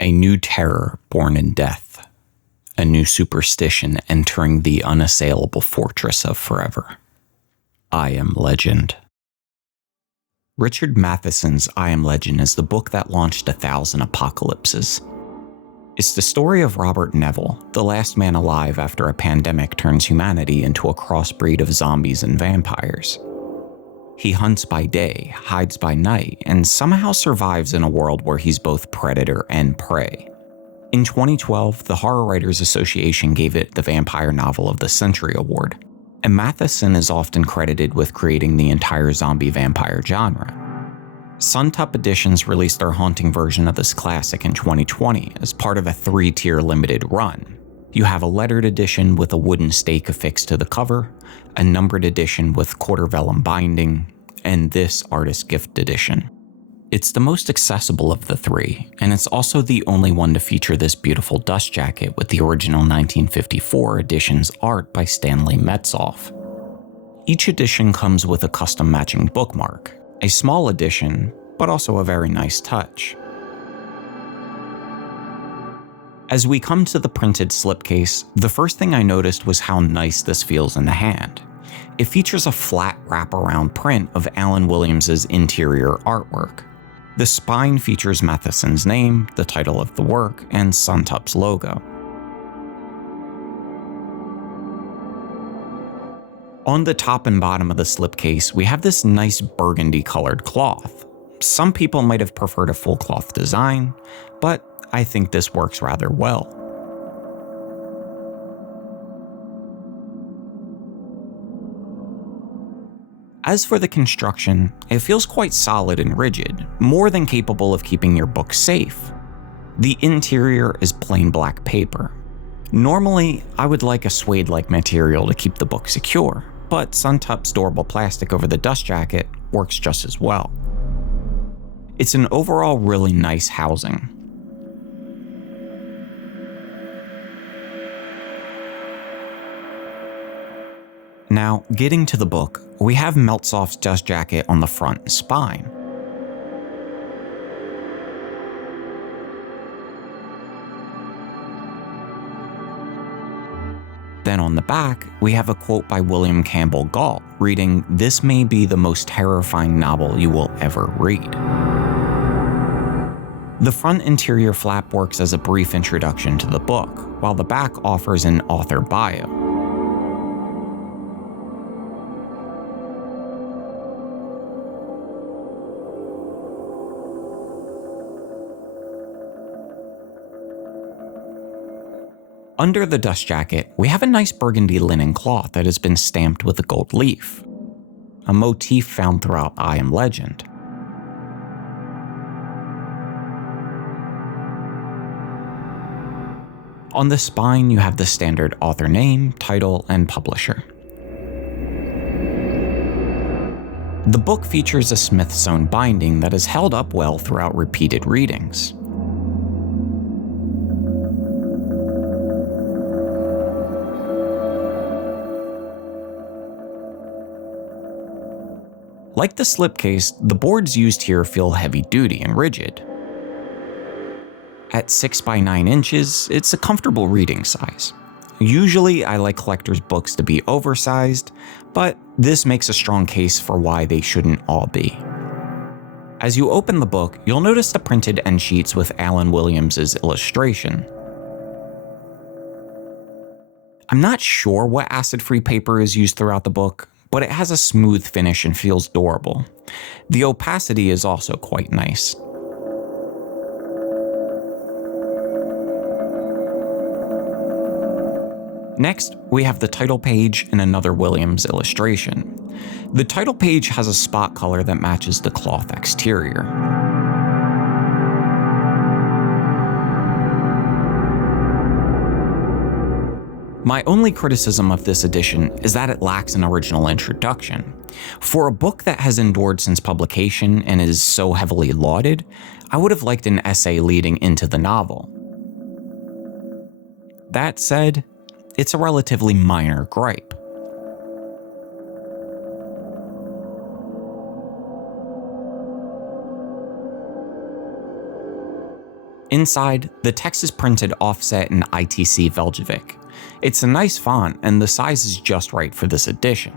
A new terror born in death. A new superstition entering the unassailable fortress of forever. I Am Legend. Richard Matheson's I Am Legend is the book that launched 1,000 apocalypses. It's the story of Robert Neville, the last man alive after a pandemic turns humanity into a crossbreed of zombies and vampires. He hunts by day, hides by night, and somehow survives in a world where he's both predator and prey. In 2012, the Horror Writers Association gave it the Vampire Novel of the Century Award, and Matheson is often credited with creating the entire zombie vampire genre. Suntup Editions released their haunting version of this classic in 2020 as part of a 3-tier limited run. You have a lettered edition with a wooden stake affixed to the cover, a numbered edition with quarter vellum binding, and this artist gift edition. It's the most accessible of the three, and it's also the only one to feature this beautiful dust jacket with the original 1954 edition's art by Stanley Meltzoff. Each edition comes with a custom matching bookmark, a small addition, but also a very nice touch. As we come to the printed slipcase, the first thing I noticed was how nice this feels in the hand. It features a flat wraparound print of Alan Williams's interior artwork. The spine features Matheson's name, the title of the work, and Suntup's logo. On the top and bottom of the slipcase, we have this nice burgundy-colored cloth. Some people might have preferred a full cloth design, but I think this works rather well. As for the construction, it feels quite solid and rigid, more than capable of keeping your book safe. The interior is plain black paper. Normally, I would like a suede-like material to keep the book secure, but Suntup's durable plastic over the dust jacket works just as well. It's an overall really nice housing. Now, getting to the book, we have Meltzoff's dust jacket on the front and spine. Then on the back, we have a quote by William Campbell Galt reading, "This may be the most terrifying novel you will ever read." The front interior flap works as a brief introduction to the book, while the back offers an author bio. Under the dust jacket, we have a nice burgundy linen cloth that has been stamped with a gold leaf, a motif found throughout I Am Legend. On the spine, you have the standard author name, title, and publisher. The book features a Smithsonian binding that has held up well throughout repeated readings. Like the slipcase, the boards used here feel heavy-duty and rigid. At 6 by 9 inches, it's a comfortable reading size. Usually, I like collectors' books to be oversized, but this makes a strong case for why they shouldn't all be. As you open the book, you'll notice the printed end sheets with Alan Williams's illustration. I'm not sure what acid-free paper is used throughout the book, but it has a smooth finish and feels durable. The opacity is also quite nice. Next, we have the title page and another Williams illustration. The title page has a spot color that matches the cloth exterior. My only criticism of this edition is that it lacks an original introduction. For a book that has endured since publication and is so heavily lauded, I would have liked an essay leading into the novel. That said, it's a relatively minor gripe. Inside, the text is printed offset in ITC Veljevic. It's a nice font, and the size is just right for this edition.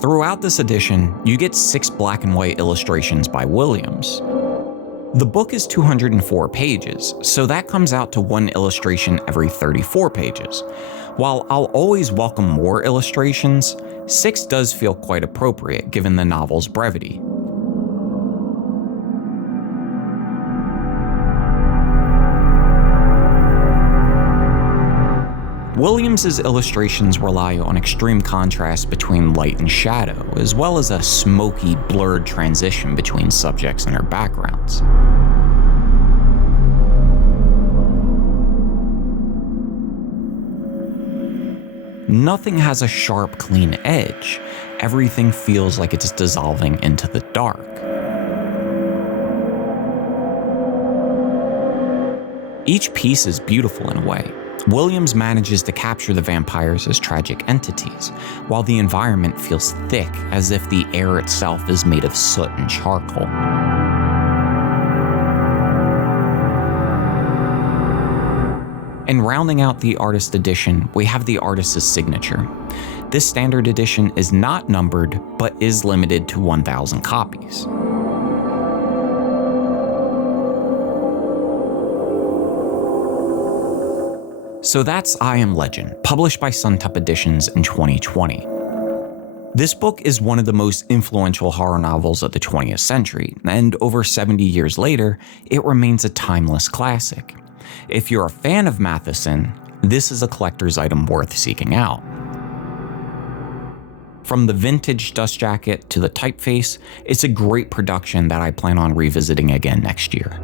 Throughout this edition, you get 6 black and white illustrations by Williams. The book is 204 pages, so that comes out to 1 illustration every 34 pages. While I'll always welcome more illustrations, 6 does feel quite appropriate given the novel's brevity. Williams's illustrations rely on extreme contrast between light and shadow, as well as a smoky, blurred transition between subjects and their backgrounds. Nothing has a sharp, clean edge. Everything feels like it's dissolving into the dark. Each piece is beautiful in a way. Williams manages to capture the vampires as tragic entities, while the environment feels thick as if the air itself is made of soot and charcoal. And rounding out the artist edition, we have the artist's signature. This standard edition is not numbered, but is limited to 1,000 copies. So that's I Am Legend, published by Suntup Editions in 2020. This book is one of the most influential horror novels of the 20th century, and over 70 years later, it remains a timeless classic. If you're a fan of Matheson, this is a collector's item worth seeking out. From the vintage dust jacket to the typeface, it's a great production that I plan on revisiting again next year.